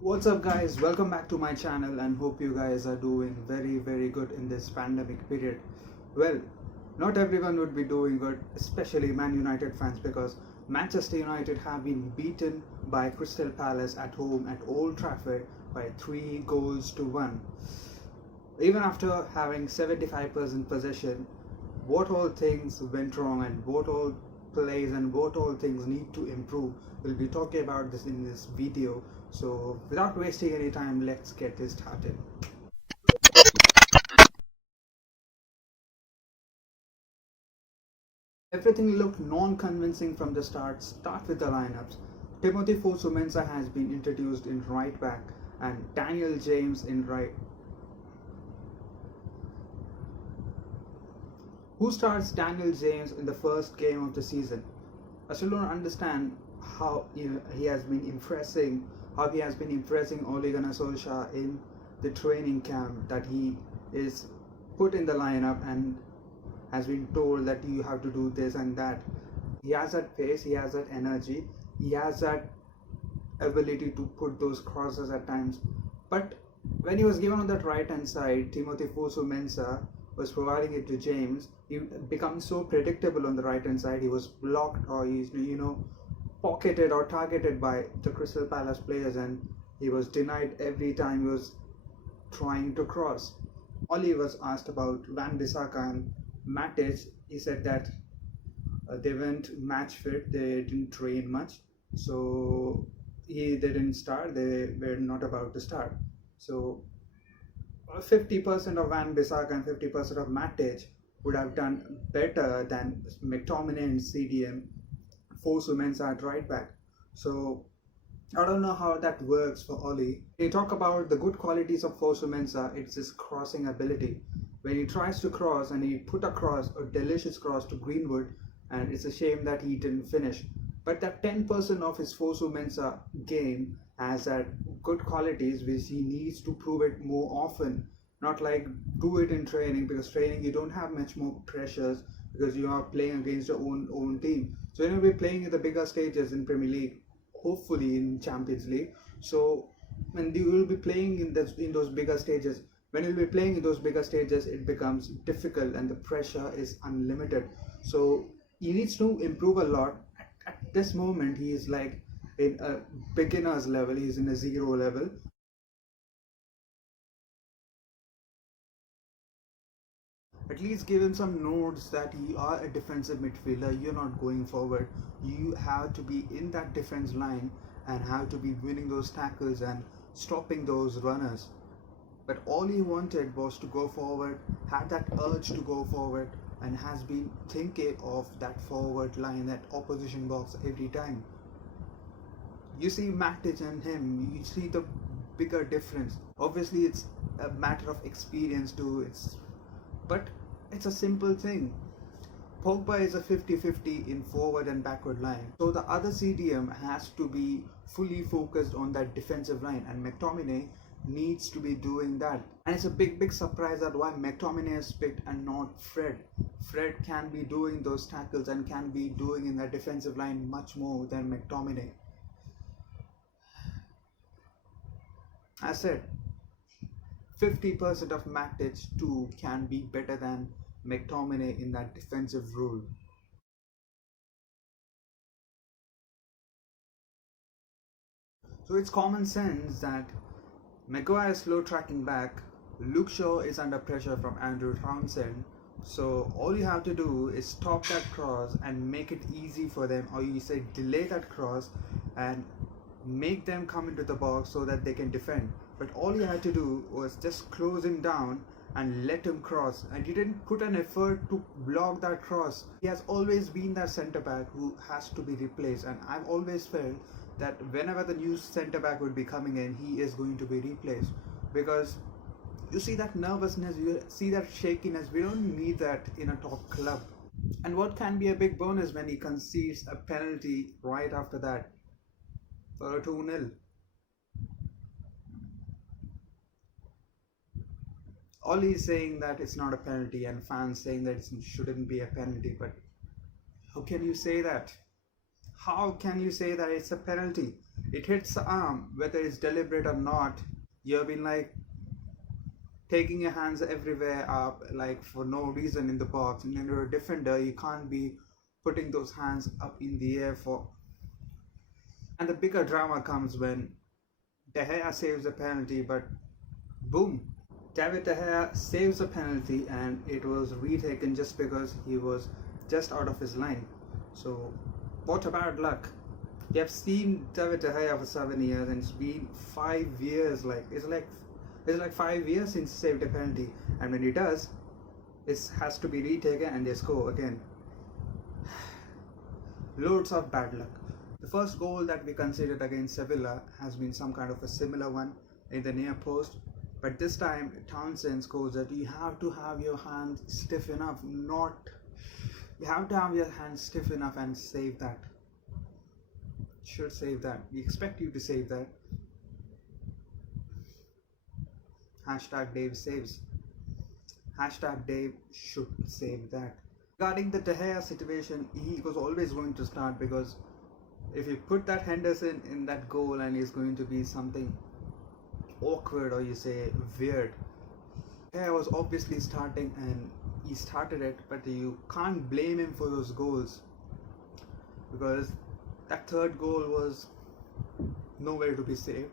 What's up guys, welcome back to my channel and hope you guys are doing very good in this pandemic period. Well, not everyone would be doing good, especially Man United fans, because Manchester United have been beaten by Crystal Palace at home at Old Trafford by 3 goals to 1. Even after having 75% possession, what all things went wrong and what all plays and what all things need to improve, we'll be talking about this in this video. So without wasting any time, let's get this started. Everything looked non-convincing from the start. Start with the lineups. Timothy Fosu-Mensah has been introduced in right back and Daniel James in right. Who starts Daniel James in the first game of the season? I still don't understand how he has been impressing Ole Gunnar Solskjaer in the training camp, that he is put in the lineup and has been told that you have to do this and that. He has that pace, he has that energy, he has that ability to put those crosses at times. But when he was given on that right hand side, Timothy Fosu-Mensah was providing it to James. He becomes so predictable on the right hand side. He was blocked, or he's pocketed or targeted by the Crystal Palace players, and he was denied every time he was trying to cross. Oli was asked about Van Bissaka and Matic. He said that they weren't match fit, they didn't train much, so they didn't start, they were not about to start. So 50% of Van Bissaka and 50% of Matic would have done better than McTominay and CDM, Fosu-Mensah at right back. So I don't know how that works for Oli. They talk about the good qualities of Fosu-Mensah, it's his crossing ability. When he tries to cross and he put across a delicious cross to Greenwood, and it's a shame that he didn't finish. But that 10% of his Fosu-Mensah game has that good qualities which he needs to prove it more often. Not like do it in training, because training you don't have much more pressures because you are playing against your own team. So when you'll be playing in the bigger stages in Premier League, hopefully in Champions League. So when you will be playing in those bigger stages, it becomes difficult and the pressure is unlimited. So he needs to improve a lot. At this moment, he is like in a beginner's level. He's in a zero level. At least give him some notes that you are a defensive midfielder, you're not going forward. You have to be in that defense line and have to be winning those tackles and stopping those runners. But all he wanted was to go forward, had that urge to go forward, and has been thinking of that forward line, that opposition box every time. You see Matic and him, you see the bigger difference. Obviously, it's a matter of experience too. But it's a simple thing. Pogba is a 50-50 in forward and backward line. So the other CDM has to be fully focused on that defensive line, and McTominay needs to be doing that. And it's a big surprise that why McTominay is picked and not Fred. Fred can be doing those tackles and can be doing in that defensive line much more than McTominay. I said 50% of Matic too can be better than McTominay in that defensive role. So it's common sense that Maguire is slow tracking back, Luke Shaw is under pressure from Andrew Townsend, so all you have to do is stop that cross and make it easy for them, or you say delay that cross and make them come into the box so that they can defend. But all you had to do was just close him down and let him cross, and you didn't put an effort to block that cross. He has always been that centre back who has to be replaced, and I've always felt that whenever the new centre back would be coming in, he is going to be replaced, because you see that nervousness, you see that shakiness. We don't need that in a top club. And what can be a big bonus when he concedes a penalty right after that for a 2-0. Oli is saying that it's not a penalty and fans saying that it shouldn't be a penalty, but how can you say that? How can you say that it's a penalty? It hits the arm, whether it's deliberate or not. You've been like taking your hands everywhere up, like for no reason in the box. And when you're a defender, you can't be putting those hands up in the air for. And the bigger drama comes when De Gea saves a penalty, but boom, David De Gea saves a penalty and it was retaken just because he was just out of his line. So what a bad luck. You have seen David De Gea for 7 years and it's been 5 years. It's like 5 years since he saved a penalty, and when he does, it has to be retaken and they score again. Loads of bad luck. The first goal that we considered against Sevilla has been some kind of a similar one in the near post, but this time Townsend scores that you have to have your hands stiff enough, you have to have your hands stiff enough and save that. Should save that. We expect you to save that. Hashtag Dave saves. Hashtag Dave should save that. Regarding the De Gea situation, he was always going to start, because if you put that Henderson in that goal and it's going to be something awkward or you say weird. De Gea was obviously starting and he started it, but you can't blame him for those goals, because that third goal was nowhere to be saved,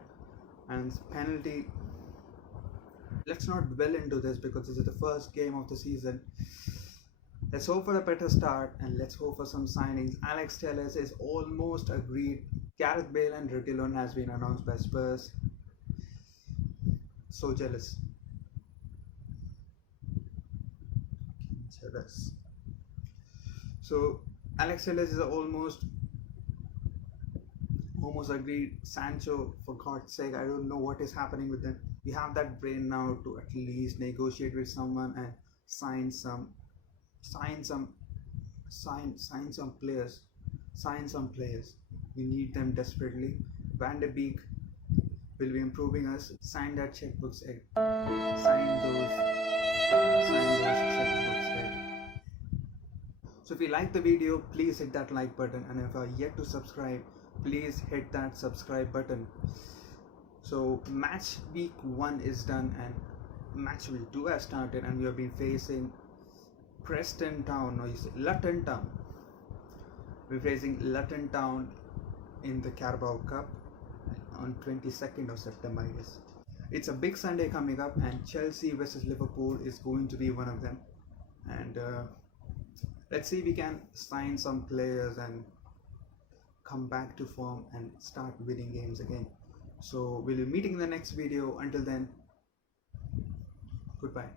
and penalty. Let's not dwell into this because this is the first game of the season. Let's hope for a better start and let's hope for some signings. Alex Telles is almost agreed. Gareth Bale and Reguilon has been announced by Spurs. So jealous. So Alex Telles is almost agreed. Sancho, for God's sake, I don't know what is happening with them. We have that brain now to at least negotiate with someone and sign some players. We need them desperately. Van de Beek will be improving us. Sign that checkbooks egg. Sign those checkbooks egg. So if you like the video, please hit that like button, and if you are yet to subscribe, please hit that subscribe button. So match week 1 is done and match week 2 has started, and we have been facing Preston Town, or you say Luton Town. We're facing Luton Town in the Carabao Cup on 22nd of September, I guess. It's a big Sunday coming up, and Chelsea versus Liverpool is going to be one of them. And let's see if we can sign some players and come back to form and start winning games again. So we'll be meeting in the next video. Until then, goodbye.